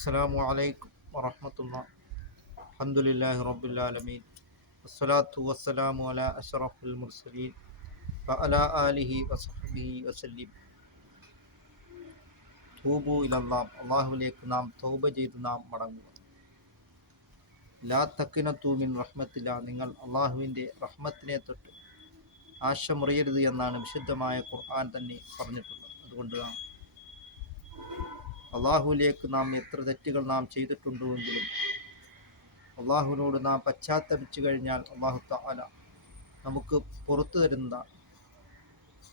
അസ്സലാമു അലൈക്കും വറഹ്മത്തുള്ളാഹി. അൽഹംദുലില്ലാഹി റബ്ബിൽ ആലമീൻ. വസ്സലാത്തു വസ്സലാമു അലാ അഷ്റഫിൽ മുർസലീൻ വഅലാ ആലിഹി വസഹ്ബിഹി വസല്ലിം. തൂബു ഇലല്ലാഹ്, അള്ളാഹുവിലേക്ക് നാം തൗബ ചെയ്ത് നാം മടങ്ങുക. ലാ തഖ്നതു മിൻ റഹ്മത്തില്ലാ, നിങ്ങൾ അള്ളാഹുവിൻ്റെ റഹ്മത്തിനെ തൊട്ട് ആശമുറിയരുത് എന്നാണ് വിശുദ്ധമായ ഖുർആൻ തന്നെ പറഞ്ഞിട്ടുള്ളത്. അതുകൊണ്ട് അള്ളാഹുവിലേക്ക് നാം എത്ര തെറ്റുകൾ നാം ചെയ്തിട്ടുണ്ടെങ്കിലും അള്ളാഹുവിനോട് നാം പശ്ചാത്തപിച്ചു കഴിഞ്ഞാൽ അള്ളാഹു തആല നമുക്ക് പുറത്തു തരുന്നതാണ്.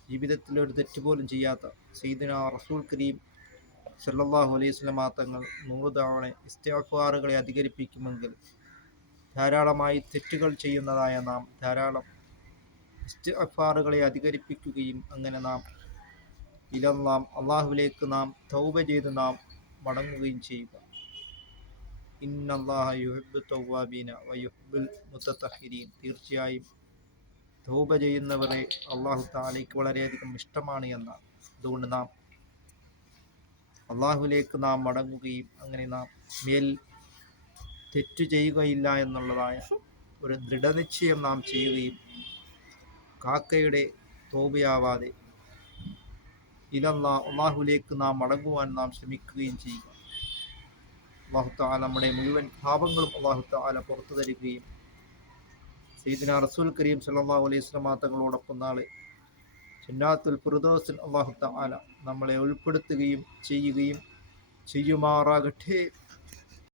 ജീവിതത്തിൽ ഒരു തെറ്റ് പോലും ചെയ്യാത്ത സയ്യിദുനാ റസൂൽ കരീം സല്ലല്ലാഹു അലൈഹി വസല്ലം തങ്ങൾ 100 തവണ ഇസ്തിഗ്ഫാറുകളെ അധികരിപ്പിക്കുമെങ്കിൽ ധാരാളമായി തെറ്റുകൾ ചെയ്യുന്നതായ നാം ധാരാളം ഇസ്തിഗ്ഫാറുകളെ അധികരിപ്പിക്കുകയും അങ്ങനെ നാം അള്ളാഹുവിലേക്ക് നാം തൗബ ചെയ്ത് നാം മടങ്ങുകയും ചെയ്യുക. ഇന്നല്ലാഹ യുഹിബ്ബു തവ്വാബീന വയുഹിബ്ബുൽ മുതതഹിരീൻ, തീർച്ചയായും തൗബ ചെയ്യുന്നവരെ അള്ളാഹു തആലയ്ക്ക് വളരെയധികം ഇഷ്ടമാണ് എന്നാണ്. അതുകൊണ്ട് നാം അള്ളാഹുവിലേക്ക് നാം മടങ്ങുകയും അങ്ങനെ നാം മേൽ തെറ്റു ചെയ്യുകയില്ല എന്നുള്ളതായ ഒരു ദൃഢനിശ്ചയം നാം ചെയ്യുകയും കാക്കയുടെ തൗബയാവാതെ അള്ളാഹുവിലേക്ക് നാം മടങ്ങുവാൻ നാം ശ്രമിക്കുകയും ചെയ്യുക. അള്ളാഹു തആല നമ്മുടെ മുഴുവൻ പാപങ്ങളും അള്ളാഹു തആല പുറത്തു തരികയും സയ്യിദുനാ റസൂൽ കരീം സല്ലല്ലാഹു അലൈഹി വസല്ലം തങ്ങളോടൊപ്പം നാളെ ജന്നാത്തുൽ ഫിർദൗസിൽ അള്ളാഹു തആല നമ്മളെ ഉൾപ്പെടുത്തുകയും ചെയ്യുമാറാകട്ടെ.